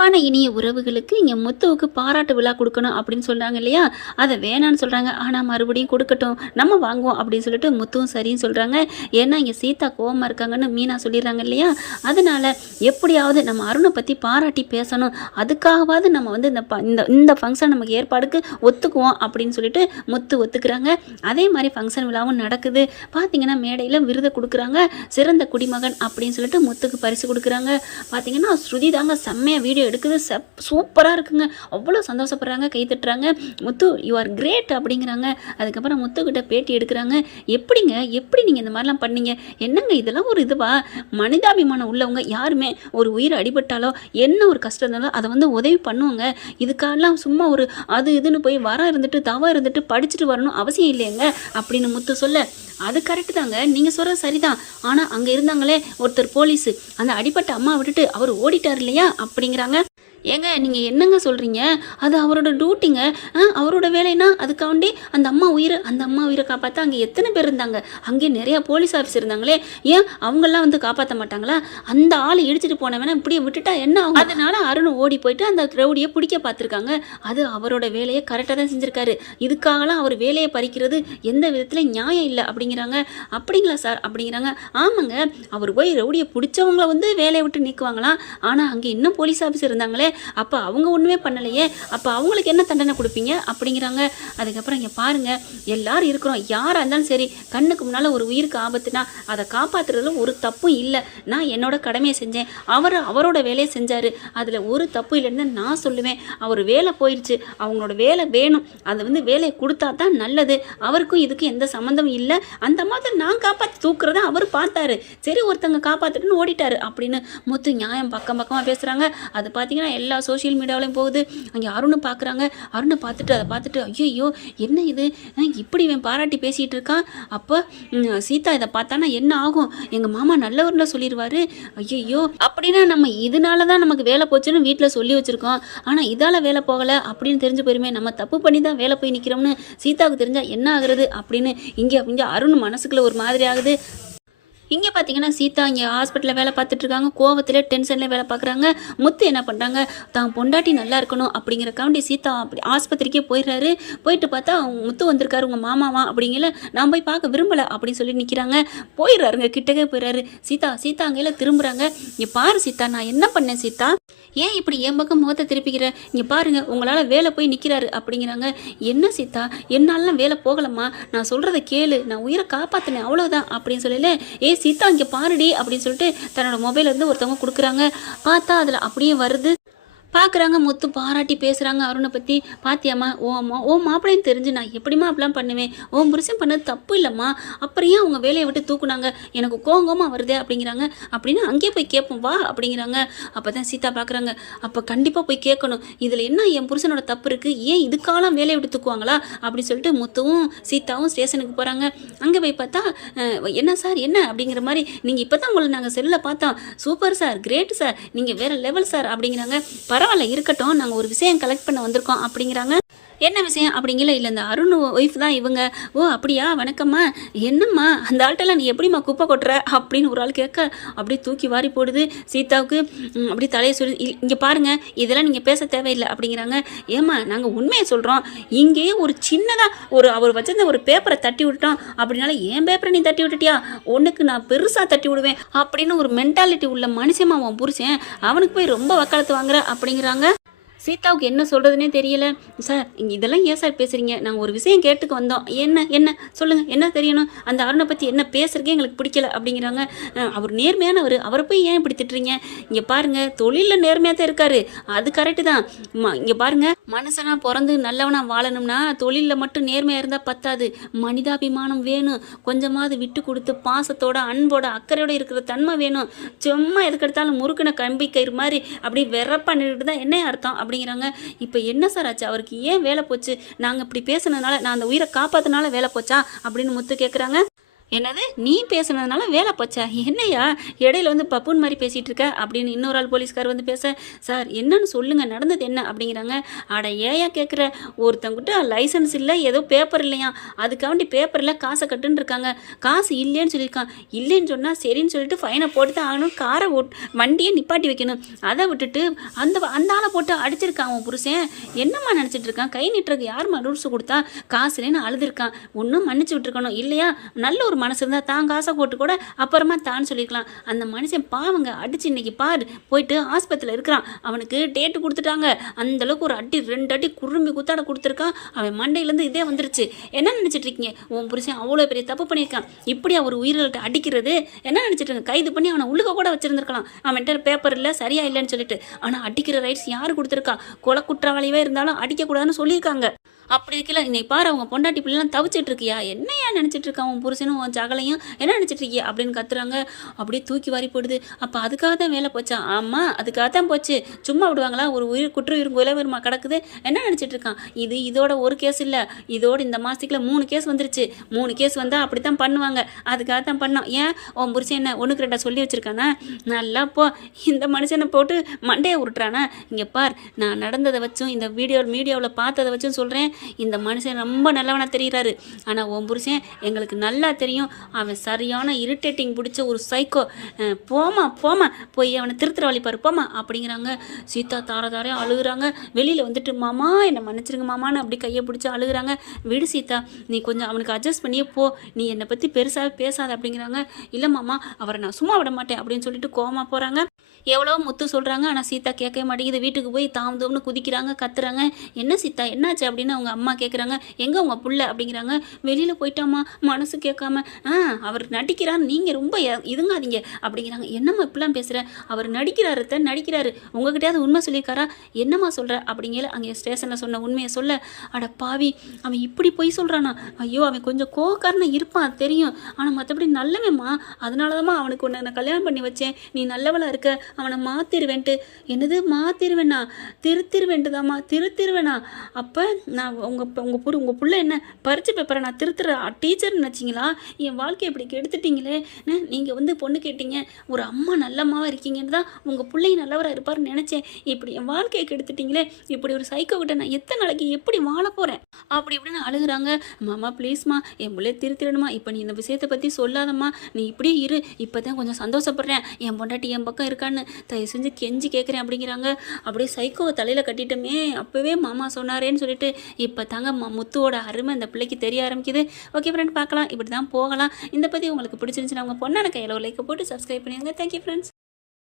அன்பான இனிய உறவுகளுக்கு இங்கே முத்துவுக்கு பாராட்டு விழா கொடுக்கணும் அப்படின்னு சொல்கிறாங்க இல்லையா, அதை வேணான்னு சொல்கிறாங்க. ஆனால் மறுபடியும் கொடுக்கட்டும், நம்ம வாங்குவோம் அப்படின்னு சொல்லிட்டு முத்துவும் சரின்னு சொல்கிறாங்க. ஏன்னா இங்கே சீதா கோவமாக இருக்காங்கன்னு மீனா சொல்லிடுறாங்க இல்லையா, அதனால் எப்படியாவது நம்ம அருணை பற்றி பாராட்டி பேசணும், அதுக்காகவாவது நம்ம வந்து இந்த ஃபங்க்ஷன் நமக்கு ஏற்பாடுக்கு ஒத்துக்குவோம் அப்படின்னு சொல்லிட்டு முத்து ஒத்துக்கிறாங்க. அதே மாதிரி ஃபங்க்ஷன் விழாவும் நடக்குது. பார்த்தீங்கன்னா மேடையில் விருதை கொடுக்குறாங்க, சிறந்த குடிமகன் அப்படின்னு சொல்லிட்டு முத்துக்கு பரிசு கொடுக்குறாங்க. பார்த்தீங்கன்னா ஸ்ருதி தாங்க செம்மையாக வீடியோ எடுக்குது, சூப்பராக இருக்குங்க. அவ்வளோ சந்தோஷப்படுறாங்க, கை தட்டுறாங்க. முத்து யூ ஆர் கிரேட் அப்படிங்கிறாங்க. அதுக்கப்புறம் முத்துக்கிட்ட பேட்டி எடுக்கிறாங்க. எப்படிங்க, எப்படி நீங்கள் இந்த மாதிரிலாம் பண்ணீங்க, என்னங்க இதெல்லாம் ஒரு இதுவா? மனிதாபிமானம் உள்ளவங்க யாருமே ஒரு உயிர் அடிபட்டாலோ என்ன ஒரு கஷ்டம் இருந்தாலும் அதை வந்து உதவி பண்ணுவாங்க. இதுக்காகலாம் சும்மா ஒரு அது இதுன்னு போய் இருந்துட்டு தவம் இருந்துட்டு படிச்சுட்டு வரணும் அவசியம் இல்லையங்க அப்படின்னு முத்து சொல்ல, அது கரெக்டு தாங்க, நீங்கள் சொல்கிறது சரிதான். ஆனால் அங்கே இருந்தாங்களே ஒருத்தர் போலீஸு, அந்த அடிப்பட்ட அம்மா விட்டுட்டு அவர் ஓடிட்டார் இல்லையா அப்படிங்கிறாங்க. ஏங்க நீங்கள் என்னங்க சொல்கிறீங்க, அது அவரோட டியூட்டிங்க, அவரோட வேலைன்னா அதுக்காண்டி அந்த அம்மா உயிரை காப்பாற்ற அங்கே எத்தனை பேர் இருந்தாங்க, அங்கே நிறையா போலீஸ் ஆஃபீஸ் இருந்தாங்களே, ஏன் அவங்கெல்லாம் வந்து காப்பாற்ற மாட்டாங்களா? அந்த ஆள் இடிச்சிட்டு போனவன இப்படியே விட்டுட்டா என்ன ஆகும்? அதனால அருண் ஓடி போயிட்டு அந்த ரவுடியை பிடிக்க பார்த்துருக்காங்க. அது அவரோட வேலையை கரெக்டாக தான் செஞ்சுருக்காரு. இதுக்காகலாம் அவர் வேலையை பறிக்கிறது எந்த விதத்தில் நியாயம் இல்லை அப்படிங்கிறாங்க. அப்படிங்களா சார் அப்படிங்கிறாங்க. ஆமாங்க, அவர் போய் ரவுடியை பிடிச்சவங்கள வந்து வேலையை விட்டு நீக்குவாங்களாம். ஆனால் அங்கே இன்னும் போலீஸ் ஆஃபீஸ் இருந்தாங்களே, அப்போ அவங்க ஒன்றுமே பண்ணலையே, அப்போ அவங்களுக்கு என்ன தண்டனை கொடுப்பீங்க அப்படிங்கிறாங்க. அதுக்கப்புறம் இங்கே பாருங்கள், எல்லாரும் இருக்கிறோம், யாராக இருந்தாலும் சரி, கண்ணுக்கு முன்னால் ஒரு உயிருக்கு ஆபத்துனா அதை காப்பாற்றுறதுல ஒரு தப்பும் இல்லை. நான் என்னோட கடமையை செஞ்சேன், அவரோட வேலையை செஞ்சார், அதில் ஒரு தப்பு இல்லைன்னு நான் சொல்லுவேன். அவர் வேலை போயிடுச்சு, அவங்களோட வேலை வேணும், அதை வந்து வேலையை கொடுத்தா தான் நல்லது. அவருக்கும் இதுக்கும் எந்த சம்மந்தமும் இல்லை. அந்த மாதிரி நான் காப்பாற்றி தூக்குறத அவர் பார்த்தாரு, சரி ஒருத்தங்க காப்பாற்றுட்டுன்னு ஓடிட்டாரு அப்படின்னு முத்து நியாயம் பக்கமாக பேசுகிறாங்க. அது பார்த்தீங்கன்னா எல்லா சோஷியல் மீடியாவிலையும் போகுது. அங்கே அருணை பார்க்குறாங்க. அருணை பார்த்துட்டு அதை பார்த்துட்டு ஐயோ என்ன இது, இப்படி இவன் பாராட்டி பேசிகிட்டு இருக்கான், அப்போ சீதா இதை பார்த்தானா என்ன ஆகும், எங்கள் மாமா நல்லவர்ல சொல்லிடுவார், ஐயோ அப்படின்னா நம்ம இதனால தான் நமக்கு வேலை போச்சுன்னு வீட்டில் சொல்லி வச்சுருக்கோம், ஆனால் இதால் வேலை போகலை அப்படின்னு தெரிஞ்சு போயிருமே, நம்ம தப்பு பண்ணி தான் வேலை போய் நிற்கிறோம்னு சீதாவுக்கு தெரிஞ்சால் என்ன ஆகுறது அப்படின்னு இங்கே அருண் மனசுக்குள்ள ஒரு மாதிரி ஆகுது. இங்கே பார்த்தீங்கன்னா சீதா இங்கே ஹாஸ்பிட்டலில் வேலை பார்த்துட்ருக்காங்க, கோவத்தில் டென்ஷனில் வேலை பார்க்குறாங்க. முத்து என்ன பண்ணுறாங்க, தான் பொண்டாட்டி நல்லா இருக்கணும் அப்படிங்கிறக்காண்டி சீதா அப்படி ஆஸ்பத்திரிக்கே போயிடுறாரு. போயிட்டு பார்த்தா முத்து வந்திருக்காரு, உங்கள் மாமாவா அப்படிங்கல, நான் போய் பார்க்க விரும்பலை அப்படின்னு சொல்லி நிற்கிறாங்க. போயிடுறாருங்க, கிட்டக்கே போயிடுறாரு. சீதா அங்கேயில் திரும்புகிறாங்க. இங்கே பாரு சீதா, நான் என்ன பண்ணேன் சீதா, ஏன் இப்படி என் பக்கம் முகத்தை திருப்பிக்கிற, இங்கே பாருங்கள் உங்களால் வேலை போய் நிற்கிறாரு அப்படிங்கிறாங்க. என்ன சீதா, என்னாலலாம் வேலை போகலம்மா, நான் சொல்கிறத கேளு, நான் உயிரை காப்பாற்றினேன் அவ்வளோதான் அப்படின்னு சொல்லல. சீதா இங்கே பாருடி அப்படின்னு சொல்லிட்டு தன்னோட மொபைலேருந்து ஒருத்தவங்க கொடுக்குறாங்க. பார்த்தா அதில் அப்படியே வருது. பார்க்குறாங்க, முத்து பாராட்டி பேசுகிறாங்க அருணை பற்றி. பாத்தியாம்மா, ஓ மாப்பிள்ளைன்னு தெரிஞ்சு நான் எப்படிமா அப்படிலாம் பண்ணுவேன், ஓ புருஷன் பண்ணது தப்பு இல்லைம்மா, அப்புறம் ஏன் அவங்க வேலையை விட்டு தூக்குனாங்க, எனக்கு கோங்கமாக வருதே அப்படிங்கிறாங்க. அப்படின்னு அங்கேயே போய் கேட்போம் வா அப்படிங்கிறாங்க. அப்போ தான் சீதா பார்க்குறாங்க, அப்போ கண்டிப்பாக போய் கேட்கணும், இதில் என்ன என் புருஷனோட தப்பு இருக்குது, ஏன் இதுக்காலாம் வேலையை விட்டு தூக்குவாங்களா அப்படின்னு சொல்லிட்டு முத்துவும் சீதாவும் ஸ்டேஷனுக்கு போகிறாங்க. அங்கே போய் பார்த்தா என்ன சார் என்ன அப்படிங்கிற மாதிரி, நீங்கள் இப்போ தான் உங்களை நாங்கள் செல்லில் பார்த்தோம், சூப்பர் சார், கிரேட் சார், நீங்கள் வேறு லெவல் சார் அப்படிங்கிறாங்க. பரவாயில்ல இருக்கட்டும், நாங்கள் ஒரு விஷயம் கலெக்ட் பண்ண வந்திருக்கோம் அப்படிங்கிறாங்க. என்ன விஷயம் அப்படிங்கல, இல்லை இந்த அருண் ஒய்ஃப் தான் இவங்க. ஓ அப்படியா, வணக்கம்மா, என்னம்மா அந்த ஆள்கிட்டலாம் நீ எப்படிம்மா குப்பை கொட்டுற அப்படின்னு ஒரு ஆள் கேட்க, அப்படியே தூக்கி வாரி போடுது. சீதாவுக்கு அப்படி தலையை சொல்லி, இங்கே பாருங்கள் இதெல்லாம் நீங்கள் பேச தேவையில்லை அப்படிங்கிறாங்க. ஏம்மா நாங்கள் உண்மையை சொல்கிறோம், இங்கேயே ஒரு சின்னதாக அவர் வச்சிருந்த ஒரு பேப்பரை தட்டி விட்டுட்டோம், அப்படின்னால என் பேப்பரை நீ தட்டி விட்டுட்டியா, ஒன்றுக்கு நான் பெருசாக தட்டி விடுவேன் அப்படின்னு ஒரு மென்டாலிட்டி உள்ள மனுஷமா அவன் புருஷன், அவனுக்கு போய் ரொம்ப வக்காலத்து வாங்குற அப்படிங்கிறாங்க. சீதாவுக்கு என்ன சொல்கிறதுனே தெரியல. சார் இதெல்லாம் ஏன் சார் பேசுகிறீங்க, நாங்கள் ஒரு விஷயம் கேட்டுக்கு வந்தோம், என்ன சொல்லுங்கள், என்ன தெரியணும், அந்த அருணை பற்றி என்ன பேசுகிறக்கே எங்களுக்கு பிடிக்கல அப்படிங்கிறாங்க. அவர் நேர்மையானவர், அவரை போய் ஏன் இப்படி திட்டுறீங்க, இங்கே பாருங்கள் தொழிலில் நேர்மையாக தான் இருக்கார், அது கரெக்டு தான். இங்கே பாருங்கள், மனுஷனாக பிறந்து நல்லவனாக வாழணும்னா தொழிலில் மட்டும் நேர்மையாக இருந்தால் பத்தாது, மனிதாபிமானம் வேணும், கொஞ்சமாவது விட்டு கொடுத்து பாசத்தோட அன்போட அக்கறையோடு இருக்கிற தன்மை வேணும். சும்மா எதுக்கெடுத்தாலும் முறுக்கின கம்பி கயிறு மாதிரி அப்படி வெறப்பா நின்றுட்டு தான் என்ன அர்த்தம் அப்படிங்கிறாங்க. இப்போ என்ன சார் ஆச்சு, அவருக்கு ஏன் வேலை போச்சு, நாங்கள் இப்படி பேசுனதுனால, நான் அந்த உயிரை காப்பாற்றினால வேலை போச்சா அப்படின்னு முத்து கேட்குறாங்க. என்னது நீ பேசுனதுனால வேலை போச்சா? என்னையா இடையில வந்து பப்புன் மாதிரி பேசிகிட்டு இருக்க அப்படின்னு இன்னொரு ஆள் போலீஸ்கார் வந்து பேச, சார் என்னன்னு சொல்லுங்கள், நடந்தது என்ன அப்படிங்கிறாங்க. அட ஏயா கேட்குற, ஒருத்தங்கிட்ட லைசன்ஸ் இல்லை, ஏதோ பேப்பர் இல்லையா, அதுக்காண்டி பேப்பரில் காசை கட்டுன்னு இருக்காங்க. காசு இல்லைன்னு சொல்லியிருக்கான். இல்லைன்னு சொன்னால் சரின்னு சொல்லிட்டு ஃபைனை போட்டு தான் ஆகணும். காரை வண்டியை நிப்பாட்டி வைக்கணும். அதை விட்டுட்டு அந்த ஆளை போட்டு அடிச்சிருக்கான் அவன் புருஷன். என்னம்மா நினச்சிட்டு இருக்கான்? கை நீட்டுறதுக்கு யாரும்மா ரூல்ஸ் கொடுத்தா? காசுலேன்னு அழுதுருக்கான். ஒன்றும் மன்னிச்சு விட்டுருக்கணும் இல்லையா? நல்ல ஒரு மனசு இருந்தால் தான் காசை போட்டு கூட அப்புறமா தான் சொல்லியிருக்கலாம். அந்த மனுஷன் பாவங்க அடிச்சு இன்னைக்கு பாரு போயிட்டு ஆஸ்பத்திரியில் இருக்கிறான். அவனுக்கு டேட்டு கொடுத்துட்டாங்க. அந்தளவுக்கு ஒரு அடி 2 அடி குறும்பி குத்தாட கொடுத்துருக்கான். அவன் மண்டையிலேருந்து இதே வந்துருச்சு. என்ன நினச்சிட்டு இருக்கீங்க? உன் புருஷன் அவ்வளோ பெரிய தப்பு பண்ணியிருக்கான். இப்படி அவர் உயிர்கள்ட்ட அடிக்கிறது என்ன நினச்சிட்டு இருங்க? கைது பண்ணி அவனை உள்ளுக்க கூட வச்சிருந்துருக்கலாம். அவன்கிட்ட பேப்பர் இல்லை, சரியா இல்லைன்னு சொல்லிட்டு. ஆனால் அடிக்கிற ரைட்ஸ் யார் கொடுத்துருக்கா? கொலை குற்றவாளியே இருந்தாலும் அடிக்கக்கூடாதுன்னு சொல்லியிருக்காங்க. அப்படி இருக்கல இன்னைக்கு பாரு அவங்க பொண்டாட்டி பிள்ளைலாம் தவிச்சிட்டு இருக்கியா? என்னையா நினச்சிட்டு இருக்கா? உன் புருஷனும் உன் ஜகலையும் என்ன நினச்சிட்டு இருக்கியா அப்படின்னு கத்துறாங்க. அப்படியே தூக்கி வாரி போடுது. அப்போ அதுக்காக தான் வேலை போச்சா? ஆமாம், அதுக்காக தான் போச்சு. சும்மா விடுவாங்களா? ஒரு குற்ற உயிர்மா கிடக்குது. என்ன நினச்சிட்டு இருக்கான்? இதோட ஒரு கேஸ் இல்லை, இதோட இந்த மாதத்துக்குள்ள 3 கேஸ் வந்துருச்சு. 3 கேஸ் வந்தால் அப்படி தான் பண்ணுவாங்க. அதுக்காக தான் பண்ணோம். ஏன் உன் புருஷன் என்ன 1க்கு 2 சொல்லி வச்சுருக்கானா? நல்லா போ. இந்த மனுஷனை போட்டு மண்டையை உருட்டுறானா? இங்கே பார், நான் நடந்ததை வச்சும் இந்த மீடியாவில் பார்த்ததை வச்சும் சொல்கிறேன், இந்த மனுஷன் ரொம்ப நல்லவனா தெரிகிறாரு. ஆனால் உன் புருஷன் எங்களுக்கு நல்லா தெரியும், அவன் சரியான இரிட்டேட்டிங் பிடிச்ச ஒரு சைக்கோ. போமா போய் அவனை திருத்துற வழிப்பாரு போமா அப்படிங்கிறாங்க. சீதா தாரையாக அழுகுறாங்க. வெளியில் வந்துட்டு மாமா என்னை மன்னிச்சிருங்க மாமான்னு அப்படி கையை பிடிச்சி அழுகுறாங்க. விடு சீதா, நீ கொஞ்சம் அவனுக்கு அட்ஜஸ்ட் பண்ணியே போ, நீ என்னை பற்றி பெருசாக பேசாத அப்படிங்கிறாங்க. இல்லை மாமா, அவரை நான் சும்மா விட மாட்டேன் அப்படின்னு சொல்லிட்டு கோவமா போகிறாங்க. எவ்வளோ முத்து சொல்கிறாங்க, ஆனால் சீதா கேட்கவே மாட்டேங்குது. வீட்டுக்கு போய் தாமதம்னு குதிக்கிறாங்க, கத்துறாங்க. என்ன சீதா என்னாச்சு அப்படின்னு அவங்க அம்மா கேட்குறாங்க. எங்கே உங்கள் புள்ள அப்படிங்கிறாங்க. வெளியில் போயிட்டாமா, மனசு கேட்காம. அவர் நடிக்கிறார், நீங்கள் ரொம்ப இதுங்காதீங்க அப்படிங்கிறாங்க. என்னம்மா இப்படிலாம் பேசுகிற? அவர் நடிக்கிறாரு. உங்ககிட்டயாவது உண்மை சொல்லியிருக்காரா? என்னம்மா சொல்கிற அப்படிங்கிற அங்கே ஸ்டேஷனில் சொன்ன உண்மையை சொல்ல, அட பாவி, அவன் இப்படி போய் சொல்கிறானா? ஐயோ, அவன் கொஞ்சம் கோவக்காரனாக இருப்பான் தெரியும், ஆனால் மற்றபடி நல்லவேம்மா. அதனால தான் அவனுக்கு ஒன்று நான் கல்யாணம் பண்ணி வச்சேன். நீ நல்லவளாக இருக்க, அவனை மாற்றிடுவேன்ட்டு. என்னது மாற்றிடுவேண்ணா? திருத்திருவேண்ணா? அப்போ நான் உங்கள் புள்ள என்ன பறிச்சு பேப்பரை நான் திருத்துற டீச்சர்னு நினச்சிங்களா? என் வாழ்க்கையை இப்படி கெடுத்துட்டீங்களே. நீங்கள் வந்து பொண்ணு கேட்டீங்க, ஒரு அம்மா நல்லம்மாவாக இருக்கீங்கன்னு தான் உங்கள் பிள்ளையும் நல்லவராக இருப்பார்னு நினச்சேன். இப்படி என் வாழ்க்கையை கெடுத்துட்டீங்களே. இப்படி ஒரு சைக்கோ கிட்ட நான் எத்தனை நாளைக்கு எப்படி வாழ போகிறேன் அப்படி இப்படின்னு அழுகுறாங்க. மாமா ப்ளீஸ்மா, என் பிள்ளைய திருத்திடணுமா, இப்போ நீ இந்த விஷயத்தை பற்றி சொல்லாதம்மா, நீ இப்படியே இரு, இப்போ தான் கொஞ்சம் சந்தோஷப்படுறேன், என் பொண்டாட்டி என் பக்கம் இருக்கான்னு தயவு செஞ்சு கெஞ்சி கேட்குறேன் அப்படிங்கிறாங்க. அப்படியே சைக்கோவை தலையில் கட்டிட்டோமே, அப்போவே மாமா சொன்னாரேன்னு சொல்லிட்டு இப்போ தாங்க முத்துவோட அருமை இந்த பிள்ளைக்கு தெரிய ஆரம்பிக்குது. ஓகே ஃப்ரெண்ட், பார்க்கலாம், இப்படி தான் போகலாம். இந்த பற்றி உங்களுக்கு பிடிச்சிருந்துச்சுன்னா அவங்க பொண்ணான கையில் ஒரு லைக்கை போட்டு சப்ஸ்கிரைப் பண்ணிடுங்க. Thank you friends.